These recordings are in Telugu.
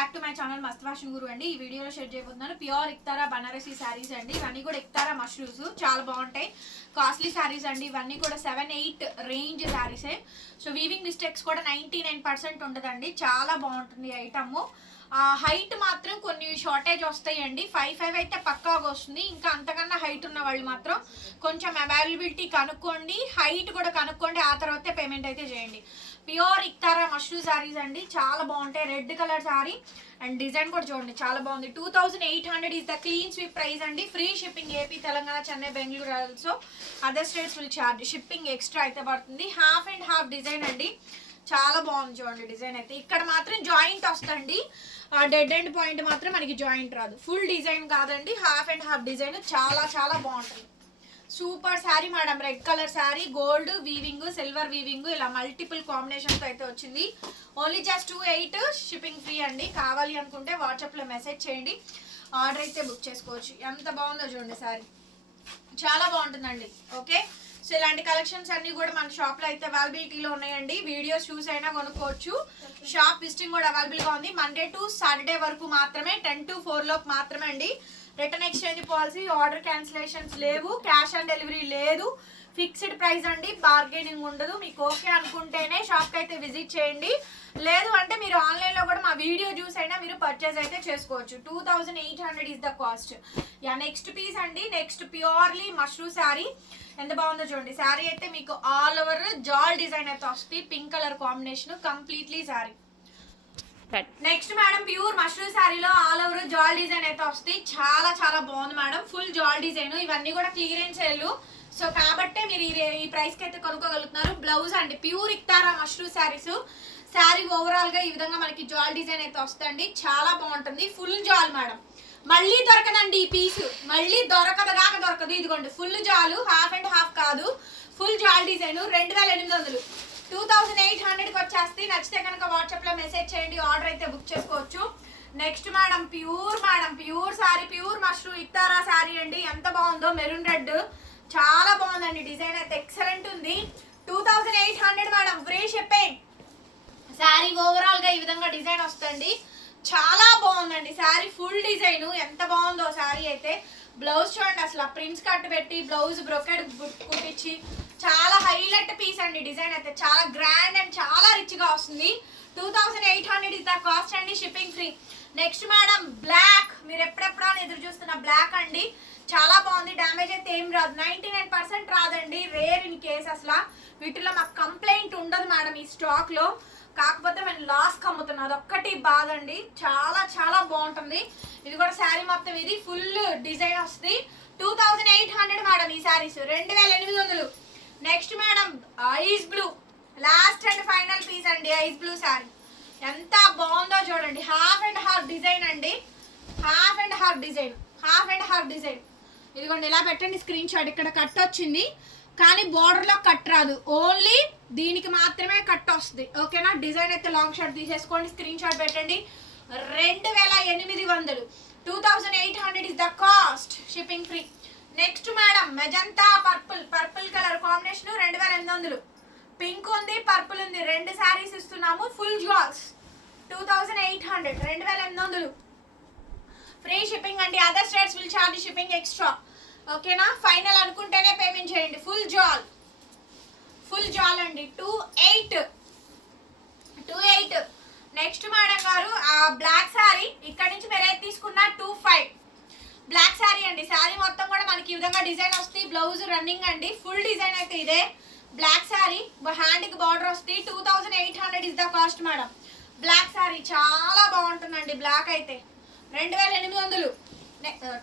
Back to my channel Mast fashion guru అండి. ఈ వీడియోలో షేర్ చేయబోతున్నాను ప్యూర్ ఇక్తారా బనారసీ శారీస్ అండి. ఇవన్నీ కూడా ఇక్తారా మష్రూస్ చాలా బాగుంటాయి. కాస్ట్లీ శారీస్ అండి. ఇవన్నీ కూడా సెవెన్ ఎయిట్ రేంజ్ శారీసే సో వీవింగ్ మిస్టేక్స్ కూడా నైంటీ నైన్ పర్సెంట్ ఉండదండి. చాలా బాగుంటుంది ఐటమ్ హైట్ మాత్రం కొన్ని షార్టేజ్ వస్తాయండి. ఫైవ్ ఫైవ్ అయితే పక్కాగా వస్తుంది. ఇంకా అంతకన్నా హైట్ ఉన్న వాళ్ళు మాత్రం కొంచెం అవైలబిలిటీ కనుక్కోండి. హైట్ కూడా కనుక్కోండి. ఆ తర్వాతే పేమెంట్ అయితే చేయండి. ప్యూర్ ఇక్తారా మష్రూ శారీస్ అండి. చాలా బాగుంటాయి. Red colour saree. And design కూడా చూడండి. చాలా బాగుంది. Two thousand eight hundred is the clean sweep price అండి. Free shipping AP Telangana Chennai Bengaluru also other states will charge. Shipping extra అయితే పడుతుంది. హాఫ్ అండ్ హాఫ్ డిజైన్ అండి. చాలా బాగుంది చూడండి డిజైన్ అయితే. ఇక్కడ మాత్రం జాయింట్ వస్తుంది డెడ్ అండ్ పాయింట్ మాత్రం మనకి జాయింట్ రాదు. ఫుల్ డిజైన్ కాదండి. Half and half design. చాలా చాలా బాగుంటుంది. Super saree madam. Red colour saree gold weaving silver weaving ఇలా మల్టిపుల్ కాంబినేషన్స్ అయితే వచ్చింది. Only just two eight shipping free అండి. కావాలి అనుకుంటే వాట్సాప్లో మెసేజ్ చేయండి. ఆర్డర్ అయితే బుక్ చేసుకోవచ్చు. ఎంత బాగుందో చూడండి శారీ చాలా బాగుంటుందండి. ఓకే సో ఇలాంటి కలెక్షన్స్ అన్ని కూడా మన షాప్లో అయితే అవైలబిలిటీలో ఉన్నాయండి. వీడియోస్ చూస్ అయినా కొనుక్కోవచ్చు. షాప్ విజిటింగ్ కూడా అవైలబుల్గా ఉంది. మండే టు సాటర్డే వరకు మాత్రమే టెన్ టు ఫోర్ లోపు మాత్రమే అండి. Return exchange policy order cancellations లేవు క్యాష్ ఆన్ డెలివరీ లేదు. ఫిక్స్డ్ ప్రైస్ అండి బార్గెనింగ్ ఉండదు. మీకు ఓకే అనుకుంటేనే షాప్కి అయితే విజిట్ చేయండి. లేదు అంటే మీరు ఆన్లైన్లో కూడా మా వీడియో చూసి అయినా మీరు పర్చేస్ అయితే చేసుకోవచ్చు. Two thousand eight hundred is the cost yeah next piece అండి. నెక్స్ట్ ప్యూర్లీ మష్రూ శారీ ఎంత బాగుందో చూడండి. శారీ అయితే మీకు ఆల్ ఓవర్ జాల్ డిజైన్ అయితే వస్తుంది. Pink colour combination completely saree next madam pure mushroom శారీలో ఆల్ ఓవర్ జాల్ డిజైన్ అయితే వస్తుంది చాలా చాలా బాగుంది మేడం ఫుల్ జాల్ డిజైన్ ఇవన్నీ కూడా క్లియరెన్స్ సేల్ సో కాబట్టే మీరు ఈ ఈ ప్రైస్కి అయితే కొనుక్కోగలుగుతున్నారు. బ్లౌజ్ అండి ప్యూర్ ఇక్తారా మష్రూమ్ శారీస్ శారీ ఓవరాల్గా ఈ విధంగా మనకి జాల్ డిజైన్ అయితే వస్తుంది చాలా బాగుంటుంది. ఫుల్ జాల్ మేడం మళ్ళీ దొరకదండి ఈ పీస్ మళ్ళీ దొరకదు కాక దొరకదు. ఇదిగోండి ఫుల్ జాలు హాఫ్ అండ్ హాఫ్ కాదు. ఫుల్ జాల్ డిజైన్ రెండు వేల ఎనిమిది వందలు. టూ థౌసండ్ ఎయిట్ హండ్రెడ్కి వచ్చేస్తే నచ్చితే కనుక వాట్సాప్లో మెసేజ్ చేయండి. ఆర్డర్ అయితే బుక్ చేసుకోవచ్చు. Next madam pure madam pure saree pure mashru Iktara saree అండి. ఎంత బాగుందో? మెరూన్ రెడ్ చాలా బాగుందండి. డిజైన్ అయితే ఎక్సలెంట్ ఉంది. Two thousand eight hundred madam free shipping saree ఓవరాల్గా ఈ విధంగా డిజైన్ వస్తుంది చాలా బాగుందండి. శారీ ఫుల్ డిజైన్ ఎంత బాగుందో శారీ అయితే. బ్లౌజ్ చూడండి అసలు ప్రింట్స్ కట్ పెట్టి బ్లౌజ్ బ్రొకెడ్ కుట్టించి చాలా హైలైట్ పీస్ అండి డిజైన్ అయితే. చాలా గ్రాండ్ అండ్ చాలా రిచ్గా వస్తుంది. Two thousand eight hundred is the cost అండి shipping free next madam black మీరు ఎప్పుడెప్పుడో అని ఎదురు చూస్తున్న బ్లాక్ అండి. చాలా బాగుంది డ్యామేజ్ అయితే ఏం రాదు. నైన్టీ నైన్ పర్సెంట్ రాదండి రేర్ ఇన్ కేస్ అసలు. వీటిలో మాకు కంప్లైంట్ ఉండదు మేడం ఈ స్టాక్లో. కాకపోతే మేము లాస్ అమ్ముతున్నాం. అదొక్కటి బాధ అండి చాలా చాలా బాగుంటుంది. ఇది కూడా శారీ మొత్తం ఇది. ఫుల్ డిజైన్ వస్తుంది. Two thousand eight hundred madam ఈ శారీస్. రెండు వేల ఎనిమిది వందలు. Next madam ice blue last and final piece అండి ఐస్ బ్లూ శారీ ఎంత బాగుందో చూడండి. హాఫ్ అండ్ హాఫ్ డిజైన్ అండి. Half and half design half and half design ఇదిగోండి ఇలా పెట్టండి స్క్రీన్ షాట్ ఇక్కడ కట్ వచ్చింది. కానీ బోర్డర్లో కట్ రాదు. ఓన్లీ దీనికి మాత్రమే కట్ వస్తుంది. ఓకేనా డిజైన్ అయితే లాంగ్ షాట్ తీసేసుకోండి స్క్రీన్ షాట్ పెట్టండి. రెండు వేల ఎనిమిది వందలు. Two thousand eight hundred is the cost shipping free next madam magenta purple purple colour combination రెండు వేల ఎనిమిది వందలు. పింక్ ఉంది పర్పుల్ ఉంది రెండు శారీస్ ఇస్తున్నాము ఫుల్ జాల్స్ టూ థౌజండ్ ఎయిట్ హండ్రెడ్ రెండు వేల ఎనిమిది వందలు. ఫ్రీ షిప్పింగ్ అండి other states will charge shipping extra ఓకేనా? ఫైనల్ అనుకుంటేనే పేమెంట్ చేయండి. ఫుల్ జాల్ ఫుల్ జాల్ అండి. Two eight. Two eight. Next madam గారు ఆ బ్లాక్ శారీ ఇక్కడ నుంచి మీరు ఏది తీసుకున్నా టూ ఫైవ్. బ్లాక్ శారీ అండి. శారీ మొత్తం కూడా మనకి ఈ విధంగా డిజైన్ వస్తుంది. బ్లౌజ్ రన్నింగ్ అండి. ఫుల్ డిజైన్ అయితే ఇదే. బ్లాక్ శారీ హ్యాండ్కి బార్డర్ వస్తుంది. Two thousand eight hundred is the cost madam. Black saree చాలా బాగుంటుందండి. బ్లాక్ అయితే. రెండు వేల ఎనిమిది వందలు.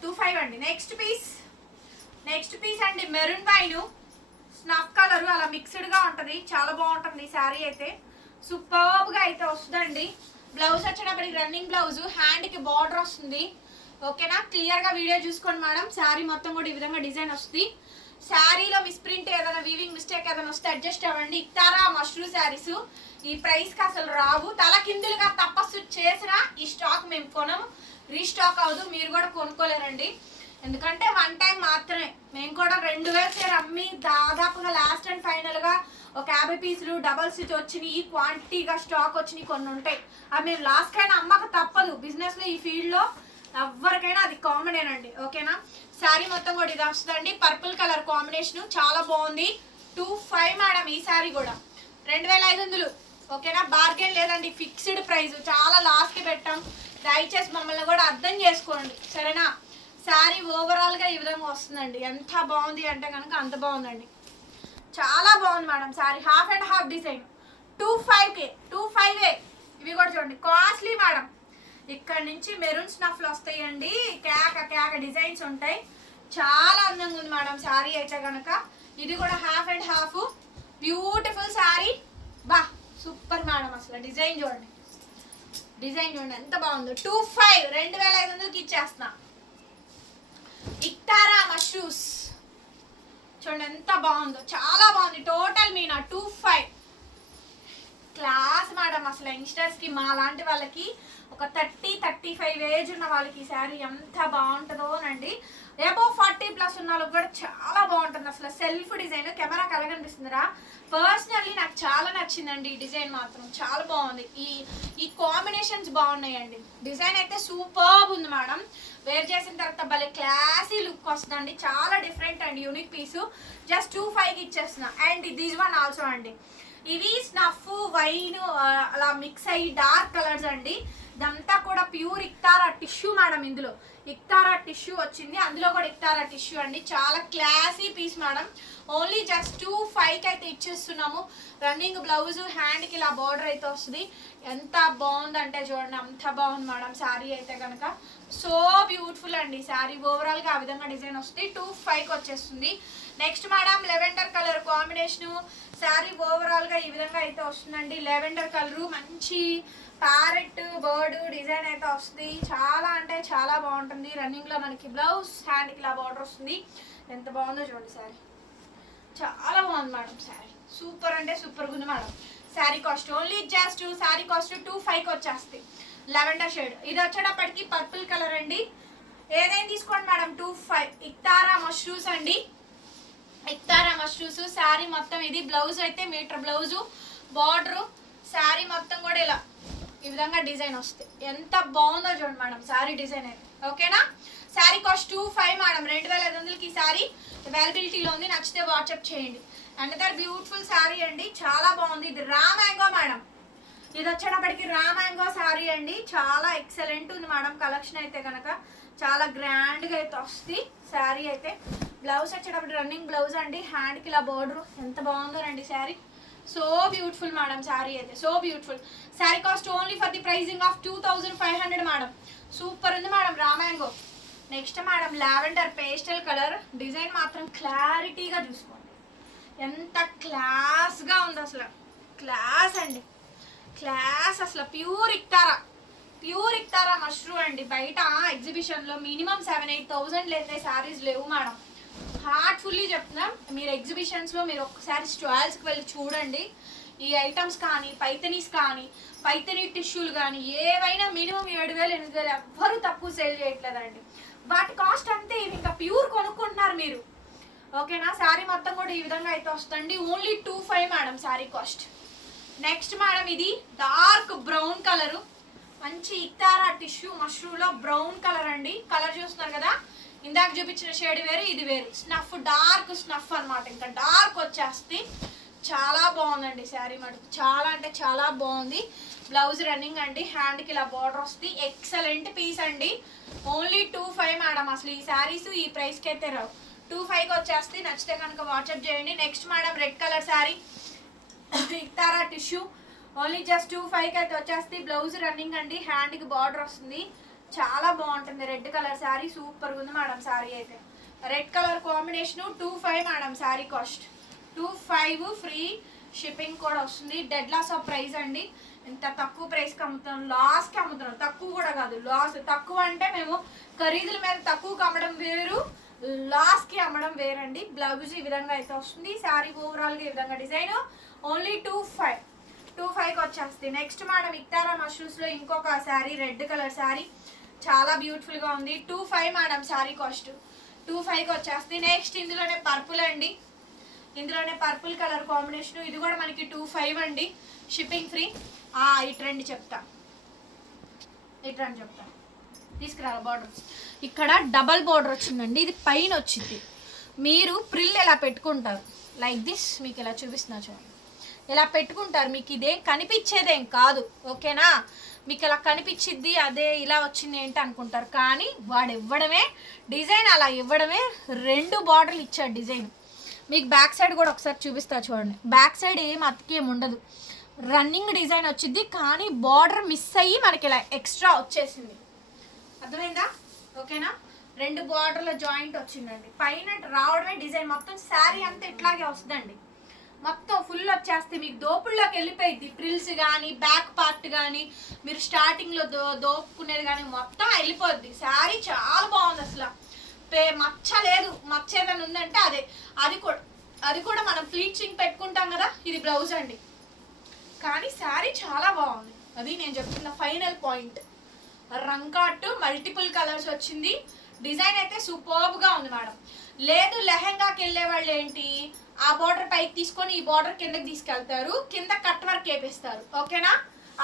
టూ ఫైవ్ అండి. Next piece. నెక్స్ట్ పీస్ అండి. Maroon wine. Snuff colour. అలా మిక్స్డ్గా ఉంటుంది. చాలా బాగుంటుంది ఈ శారీ అయితే. సూపర్గా అయితే వస్తుందండి. బ్లౌజ్ వచ్చేటప్పటికి రన్నింగ్ బ్లౌజ్. హ్యాండ్కి బార్డర్ వస్తుంది. ఓకేనా? క్లియర్గా వీడియో చూసుకోండి మేడం. శారీ మొత్తం కూడా ఈ విధంగా డిజైన్ వస్తుంది. శారీలో మిస్ప్రింట్ ఏదైనా వీవింగ్ మిస్టేక్ ఏదైనా వస్తే అడ్జస్ట్ అవ్వండి. ఇస్తారా మష్రూ శారీస్. ఈ ప్రైస్కి అసలు రావు. తల కిందులుగా తపస్సు చేసినా ఈ స్టాక్ మేము కొనము. రీస్టాక్ అవ్వదు. మీరు కూడా కొనుక్కోలేరండి. ఎందుకంటే వన్ టైం మాత్రమే. మేము కూడా రెండు వేల చీర అమ్మి దాదాపుగా లాస్ట్ అండ్ ఫైనల్గా ఒక యాభై పీసులు డబల్ స్టిచ్ వచ్చినాయి. క్వాంటిటీగా స్టాక్ వచ్చినాయి కొన్ని ఉంటాయి. అవి మేము లాస్ట్ కైనా అమ్మక తప్పదు. బిజినెస్లో ఈ ఫీల్డ్లో ఎవరికైనా అది కామనేనండి ఓకేనా? శారీ మొత్తం కూడా ఇది వస్తుందండి పర్పుల్ కలర్ కాంబినేషన్ చాలా బాగుంది. టూ ఫైవ్ మేడం ఈ శారీ కూడా. రెండు వేల ఐదు వందలు ఓకేనా? బార్గెన్ లేదండి ఫిక్స్డ్ ప్రైస్ చాలా లాస్ట్కి పెట్టాం. దయచేసి మమ్మల్ని కూడా అర్థం చేసుకోండి. సరేనా? శారీ ఓవరాల్గా ఈ విధంగా వస్తుందండి. ఎంత బాగుంది అంటే కనుక అంత బాగుందండి. చాలా బాగుంది madam saree. Half and half design two five K two five ఏ ఇవి కూడా చూడండి. కాస్ట్లీ మేడం ఇక్కడ నుంచి మెరూన్ స్నఫ్లు వస్తాయండి. కేక కేక డిజైన్స్ ఉంటాయి. చాలా అందంగా ఉంది మేడం శారీ అయితే కనుక ఇది కూడా half and half. Beautiful saree. బా సూపర్ మేడం అసలు. డిజైన్ చూడండి. డిజైన్ చూడండి ఎంత బాగుందో. టూ ఫైవ్ రెండు వేల ఐదు వందలకి ఇచ్చేస్తున్నా. ఇక్తారా మష్రూస్. చూడండి ఎంత బాగుందో. చాలా బాగుంది. టోటల్ మీనా టూ ఫైవ్. క్లాస్ మేడం అసలు యంగ్స్టర్స్కి మా లాంటి వాళ్ళకి ఒక థర్టీ థర్టీ ఫైవ్ ఏజ్ ఉన్న వాళ్ళకి ఈ శారీ ఎంత బాగుంటుందోనండి ఏబో ఫార్టీ ప్లస్ ఉన్న వాళ్ళకి కూడా చాలా బాగుంటుంది అసలు. సెల్ఫ్ డిజైన్ కెమెరా కలగనిపిస్తుందిరా. పర్సనల్లీ నాకు చాలా నచ్చిందండి ఈ డిజైన్ మాత్రం. చాలా బాగుంది. ఈ ఈ కాంబినేషన్స్ బాగున్నాయండి. డిజైన్ అయితే సూపర్బ్ ఉంది మేడం. వేర్ చేసిన తర్వాత భలే క్లాసీ లుక్ వస్తుందండి. చాలా డిఫరెంట్ అండి యూనిక్ పీసు జస్ట్ టూ ఫైవ్కి ఇచ్చేస్తున్నా. అండ్ దిస్ వన్ ఆల్సో అండి. ఇవి స్నఫ్ వైన్ అలా మిక్స్ అయ్యి డార్క్ కలర్స్ అండి. ఇదంతా కూడా ప్యూర్ ఇక్తారా టిష్యూ మేడం ఇందులో. ఇక్తారా టిష్యూ వచ్చింది. అందులో కూడా ఇక్తారా టిష్యూ అండి. చాలా classy piece madam. Only just two ఫైవ్కి అయితే ఇచ్చేస్తున్నాము. రన్నింగ్ బ్లౌజ్ హ్యాండ్కి ఇలా బార్డర్ అయితే వస్తుంది. ఎంత బాగుందంటే చూడండి. అంత బాగుంది మేడం శారీ అయితే కనుక సో బ్యూటిఫుల్ అండి. శారీ ఓవరాల్గా ఆ విధంగా డిజైన్ వస్తుంది టూ ఫైవ్కి వచ్చేస్తుంది. Next madam lavender colour combination saree ఓవరాల్గా ఈ విధంగా అయితే వస్తుందండి. లెవెండర్ కలరు మంచి ప్యారెట్ బర్డ్ డిజైన్ అయితే వస్తుంది. చాలా అంటే చాలా బాగుంటుంది. రన్నింగ్లో మనకి బ్లౌజ్ హ్యాండ్కి ఇలా బార్డర్ వస్తుంది. ఎంత బాగుందో చూడండి శారీ చాలా బాగుంది మేడం శారీ సూపర్ అంటే సూపర్ ఉంది madam saree cost only just saree cost two ఫైవ్కి వచ్చేస్తాయి. లెవెండర్ షేడ్ ఇది వచ్చేటప్పటికి పర్పుల్ కలర్ అండి. ఏదైనా తీసుకోండి మేడం టూ ఫైవ్ ఇక్తారా మష్రూస్ అండి. ఇక్తారా మష్రూస్ శారీ మొత్తం ఇది. బ్లౌజ్ అయితే మీటర్ బ్లౌజు బార్డరు శారీ మొత్తం కూడా ఇలా ఈ విధంగా డిజైన్ వస్తాయి. ఎంత బాగుందో చూడండి మేడం శారీ డిజైన్ అయితే. ఓకేనా? Saree cost two five madam రెండు వేల ఐదు వందలకి ఈ శారీ అవైలబిలిటీలో ఉంది. నచ్చితే వాట్సాప్ చేయండి. అండ్ దర్ బ్యూటిఫుల్ శారీ అండి. చాలా బాగుంది. ఇది రా మ్యాంగో మేడం. ఇది వచ్చేటప్పటికి రా మ్యాంగో శారీ అండి. చాలా ఎక్సలెంట్ ఉంది మేడం. కలెక్షన్ అయితే కనుక చాలా గ్రాండ్గా అయితే వస్తుంది శారీ అయితే బ్లౌజ్ వచ్చేటప్పుడు రన్నింగ్ బ్లౌజ్ అండి. హ్యాండ్కి ఇలా బోర్డర్ ఎంత బాగుందో రండి sari. So beautiful madam sari అయితే. So beautiful sari cost only for the pricing of two thousand five hundred madam super ఉంది madam రామాంగో next madam lavender pastel colour design మాత్రం క్లారిటీగా చూసుకోండి. ఎంత క్లాస్గా ఉంది అసలు. క్లాస్ అండి. క్లాస్ అసలు. ప్యూర్ ఇక్తారా. ప్యూర్ ఇక్తారా మష్రూ అండి. బయట ఎగ్జిబిషన్లో మినిమం సెవెన్ ఎయిట్ థౌజండ్ లేదా శారీస్ లేవు మేడం హార్ట్ఫుల్లీ చెప్తున్నాం. మీరు ఎగ్జిబిషన్స్లో మీరు ఒకసారి స్టాల్స్కి వెళ్ళి చూడండి. ఈ ఐటమ్స్ కానీ పైతనీస్ కానీ పైతనీ టిష్యూలు కానీ ఏవైనా మినిమం ఏడు వేలు ఎనిమిది వేలు ఎవ్వరూ తక్కువ సేల్ చేయట్లేదండి. వాటి కాస్ట్ అంతే ఇవి ఇంకా ప్యూర్ కొనుక్కుంటున్నారు మీరు. ఓకేనా? శారీ మొత్తం కూడా ఈ విధంగా అయితే వస్తుంది only two five madam sari cost next madam ఇది డార్క్ బ్రౌన్ కలరు మంచి ఇక్తారా టిష్యూ మష్రూలో బ్రౌన్ కలర్ అండి. కలర్ చూస్తున్నారు కదా? ఇందాక చూపించిన షేడ్ వేరు ఇది వేరు. స్నఫ్ డార్క్ స్నఫ్ అన్నమాట. ఇంకా డార్క్ వచ్చేస్తే చాలా బాగుందండి శారీ మటుకు. చాలా అంటే చాలా బాగుంది. బ్లౌజ్ రన్నింగ్ అండి. హ్యాండ్కి ఇలా బార్డర్ వస్తుంది ఎక్సలెంట్ పీస్ అండి. Only two five madam. అసలు ఈ శారీస్ ఈ ప్రైస్కి అయితే రావు. టూ ఫైవ్కి వచ్చేస్తే నచ్చితే కనుక వాట్సాప్ చేయండి. Next madam red colour sari. ఇస్తారా టిష్యూ. ఓన్లీ జస్ట్ టూ ఫైవ్కి అయితే వచ్చేస్తే బ్లౌజ్ రన్నింగ్ అండి. హ్యాండ్కి బార్డర్ వస్తుంది. చాలా బాగుంటుంది. రెడ్ కలర్ శారీ సూపర్గా ఉంది మేడం శారీ అయితే. Red colour combination two five madam sari cost two five free shipping కూడా వస్తుంది. డెడ్ లాస్ ఆఫ్ ప్రైస్ అండి. ఇంత తక్కువ ప్రైస్కి అమ్ముతున్నాం. లాస్కి అమ్ముతున్నాం. తక్కువ కూడా కాదు. లాస్ తక్కువ అంటే మేము ఖరీదుల మీద తక్కువకి అమ్మడం వేరు. లాస్ట్కి అమ్మడం వేరండి. బ్లౌజ్ ఈ విధంగా అయితే వస్తుంది. శారీ ఓవరాల్గా ఈ విధంగా design only two five two ఫైవ్కి వచ్చేస్తుంది. నెక్స్ట్ మేడం ఇక్తారా మష్రూమ్స్లో ఇంకొక శారీ రెడ్ కలర్ శారీ చాలా బ్యూటిఫుల్గా ఉంది. Two five madam sari cost two ఫైవ్కి వచ్చేస్తుంది. నెక్స్ట్ ఇందులోనే పర్పుల్ అండి. ఇందులోనే పర్పుల్ కలర్ కాంబినేషన్ ఇది కూడా మనకి టూ ఫైవ్ అండి. షిప్పింగ్ ఫ్రీ ఇటు రండి చెప్తా. ఇటు రండి చెప్తా. తీసుకురా బార్డర్ ఇక్కడ డబల్ బార్డర్ వచ్చిందండి. ఇది పైన వచ్చింది. మీరు ప్రిల్ ఎలా పెట్టుకుంటారు? లైక్ దిస్ మీకు ఇలా చూపిస్తున్నా చూడండి. ఇలా పెట్టుకుంటారు? మీకు ఇదేం కనిపించేదేం కాదు. ఓకేనా మీకు ఇలా కనిపించింది అదే ఇలా వచ్చింది ఏంటి అనుకుంటారు. కానీ వాడు ఇవ్వడమే డిజైన్ అలా ఇవ్వడమే రెండు బార్డర్లు ఇచ్చాడు డిజైన్. మీకు బ్యాక్ సైడ్ కూడా ఒకసారి చూపిస్తా చూడండి. బ్యాక్ సైడ్ ఏం అతికేం ఉండదు. రన్నింగ్ డిజైన్ వచ్చింది కానీ బార్డర్ మిస్ అయ్యి మనకి ఇలా ఎక్స్ట్రా వచ్చేసింది. అర్థమైందా? ఓకేనా? రెండు బార్డర్ల జాయింట్ వచ్చిందండి. పైన రావడమే డిజైన్. మొత్తం శారీ అంతా ఇట్లాగే వస్తుందండి. మొత్తం ఫుల్ వచ్చేస్తే మీకు దోపుల్లోకి వెళ్ళిపోయింది ప్రిల్స్ కానీ బ్యాక్ పార్ట్ కానీ మీరు స్టార్టింగ్లో దో దోపుకునేది కానీ మొత్తం వెళ్ళిపోద్ది. శారీ చాలా బాగుంది అసలు. పే మచ్చ లేదు. మచ్చ ఏదైనా ఉందంటే అదే. అది కూడా అది కూడా మనం ఫ్లీచింగ్ పెట్టుకుంటాం కదా ఇది బ్లౌజ్ అండి. కానీ శారీ చాలా బాగుంది. అది నేను చెప్తున్న ఫైనల్ పాయింట్ రంకాట్ మల్టిపుల్ కలర్స్ వచ్చింది. డిజైన్ అయితే సూపర్బ్గా ఉంది మేడం లేదు లెహెంగాకి వెళ్ళే వాళ్ళు ఏంటి? ఆ బార్డర్ పైకి తీసుకొని ఈ బార్డర్ కిందకి తీసుకెళ్తారు. కింద కట్ వర్క్ వేపిస్తారు ఓకేనా?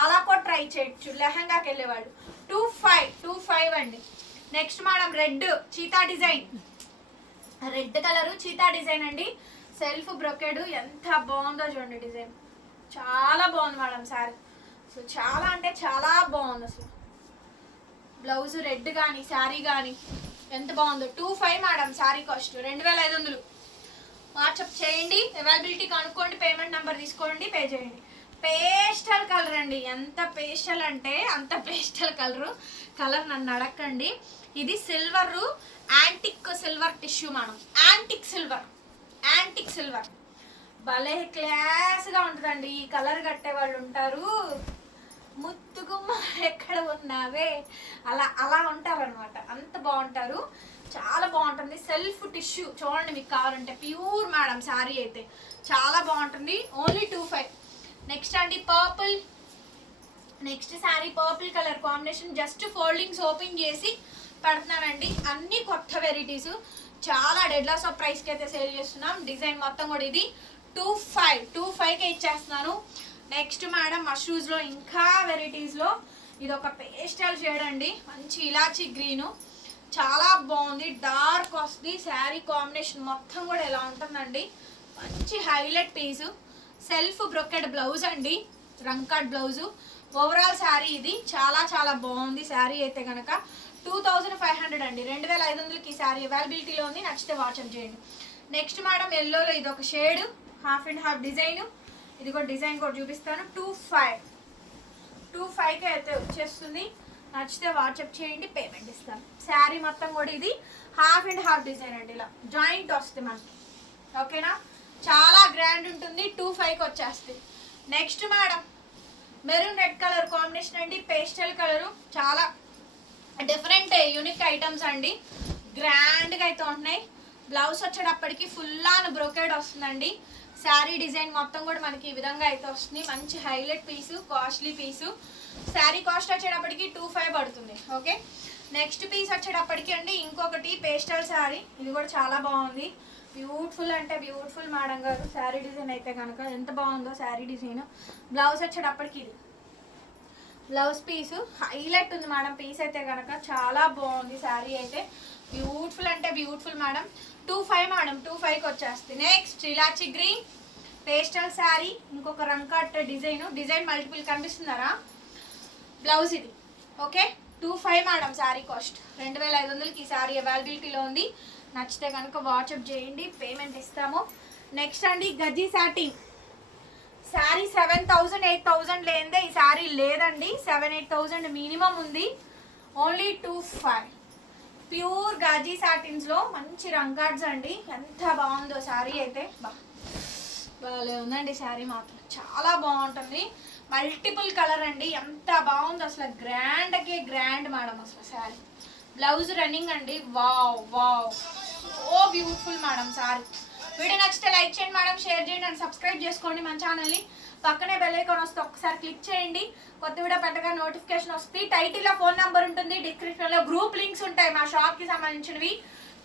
అలా కూడా ట్రై చేయొచ్చు. లెహంగాకి వెళ్ళేవాళ్ళు. టూ ఫైవ్ టూ ఫైవ్ అండి. Next madam red cheetah design red colour cheetah design అండి. సెల్ఫ్ బ్రొకెడ్ ఎంత బాగుందో చూడండి డిజైన్ చాలా బాగుంది మేడం సారీ సో చాలా అంటే చాలా బాగుంది అసలు. బ్లౌజ్ రెడ్ కానీ శారీ కానీ ఎంత బాగుందో. Two five madam sari cost రెండు వేల ఐదు వందలు. వాట్సాప్ చేయండి అవైలబిలిటీ కనుక్కోండి పేమెంట్ నెంబర్ తీసుకోండి పే చేయండి. పేస్టల్ కలర్ అండి. ఎంత పేస్టల్ అంటే అంత పేస్టల్ కలరు కలర్ నన్ను అడగండి ఇది సిల్వరు యాంటిక్ సిల్వర్ టిష్యూ మనం యాంటిక్ సిల్వర్ యాంటిక్ సిల్వర్ భలే క్లాస్గా ఉంటుందండి. ఈ కలర్ కట్టే వాళ్ళు ఉంటారు. ముత్తుగుమ్మ ఎక్కడ ఉన్నావే? అలా అలా ఉంటారనమాట అంత బాగుంటారు. చాలా బాగుంటుంది. సెల్ఫ్ టిష్యూ చూడండి మీకు కావాలంటే. ప్యూర్ మేడం శారీ అయితే. చాలా బాగుంటుంది. Only two five. నెక్స్ట్ అండి purple. Next sari purple colour combination. Just foldings open చేసి పెడుతున్నానండి. అన్ని కొత్త వెరైటీస్. చాలా డెడ్లాస్ ఆఫ్ ప్రైస్కి అయితే సేల్ చేస్తున్నాం. డిజైన్ మొత్తం కూడా ఇది. Two five. టూ ఫైవ్కే ఇచ్చేస్తున్నాను. నెక్స్ట్ మేడం మష్రూస్లో ఇంకా వెరైటీస్లో ఇది ఒక పేస్టల్ షేడ్ అండి. మంచి ఇలాచి గ్రీను. చాలా బాగుంది. డార్క్ వస్తుంది. శారీ కాంబినేషన్ మొత్తం కూడా ఎలా ఉంటుందండి? మంచి highlight piece self brocade blouse అండి. రంకాట్ బ్లౌజు ఓవరాల్ శారీ ఇది. చాలా చాలా బాగుంది శారీ అయితే కనుక టూ థౌజండ్ ఫైవ్ హండ్రెడ్ అండి. రెండు వేల ఐదు వందలకి ఈ శారీ అవైలబిలిటీలో ఉంది. నచ్చితే వాట్సాప్ చేయండి నెక్స్ట్ మేడం ఎల్లోలో ఇది ఒక shade half and half design ఇది కూడా డిజైన్ కూడా చూపిస్తాను. టూ ఫైవ్ టూ ఫైవ్కి అయితే వచ్చేస్తుంది. నచ్చితే వాట్సాప్ చేయండి పేమెంట్ ఇస్తాను శారీ మొత్తం కూడా ఇది హాఫ్ అండ్ హాఫ్ డిజైన్ అండి ఇలా. జాయింట్ వస్తుంది మనకి. ఓకేనా చాలా గ్రాండ్ ఉంటుంది టూ ఫైవ్కి వచ్చేస్తుంది next madam maroon red colour combination అండి పేస్టల్ కలరు చాలా డిఫరెంట్ యూనిక్ ఐటమ్స్ అండి. గ్రాండ్గా అయితే ఉంటున్నాయి బ్లౌజ్ వచ్చేటప్పటికి ఫుల్ ఆన్ బ్రోకేడ్ వస్తుందండి. శారీ డిజైన్ మొత్తం కూడా మనకి ఈ విధంగా అయితే వస్తుంది. మంచి highlight piece costly piece sari cost వచ్చేటప్పటికి టూ ఫైవ్ పడుతుంది ఓకే నెక్స్ట్ పీస్ వచ్చేటప్పటికి అండి ఇంకొకటి పేస్టల్ శారీ. ఇది కూడా చాలా బాగుంది. బ్యూటిఫుల్ అంటే బ్యూటిఫుల్ మేడం గారు. శారీ డిజైన్ అయితే కనుక ఎంత బాగుందో శారీ డిజైన్ బ్లౌజ్ వచ్చేటప్పటికి ఇది. బ్లౌజ్ పీసు హైలైట్ ఉంది మేడం పీస్ అయితే కనుక చాలా బాగుంది శారీ అయితే. బ్యూటిఫుల్ అంటే beautiful madam two five madam two ఫైవ్కి వచ్చేస్తుంది. Next elaichi green pastel sari. ఇంకొక రంకట్ డిజైన్ డిజైన్ మల్టిపుల్ కనిపిస్తున్నారా బ్లౌజ్ ఇది. Okay? Two five madam sari cost. రెండు వేల ఐదు వందలకి ఈ శారీ అవైలబిలిటీలో ఉంది. నచ్చితే కనుక వాట్సాప్ చేయండి పేమెంట్ ఇస్తాము. నెక్స్ట్ అండి గజ్జి satin sari seven thousand eight thousand లేదే ఈ శారీ లేదండి. సెవెన్ ఎయిట్ థౌజండ్ మినిమం ఉంది. Only two five. ప్యూర్ గాజీ సాటిన్స్లో మంచి రంగాడ్స్ అండి. ఎంత బాగుందో శారీ అయితే. బా. భలే ఉందండి శారీ మాత్రం. చాలా బాగుంటుంది. మల్టిపుల్ కలర్ అండి. ఎంత బాగుందో అసలు. గ్రాండ్కే గ్రాండ్ మేడం అసలు శారీ. బ్లౌజ్ రన్నింగ్ అండి. Wow wow so beautiful madam sorry video నచ్చితే లైక్ చేయండి మేడం షేర్ చేయండి అండ్ సబ్స్క్రైబ్ చేసుకోండి మన ఛానల్ని పక్కనే బెల్ ఐకాన్ వస్తే ఒకసారి క్లిక్ చేయండి. కొత్త వీడియో పెట్టగా నోటిఫికేషన్ వస్తుంది టైటిల్లో ఫోన్ నెంబర్ ఉంటుంది. డిస్క్రిప్షన్లో గ్రూప్ లింక్స్ ఉంటాయి మా షాప్కి సంబంధించినవి.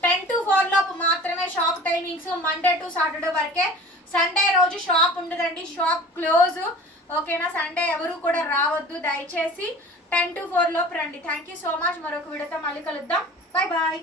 టెన్ టు ఫోర్ లోపు మాత్రమే shop timings Monday to Saturday వరకే. సండే రోజు షాప్ ఉండదండి. షాప్ క్లోజ్ ఓకేనా? సండే ఎవరు కూడా రావద్దు. దయచేసి టెన్ టు ఫోర్ లోపు రండి. థ్యాంక్ యూ సో మచ్ మరొక వీడియోతో మళ్ళీ కలుద్దాం. Bye bye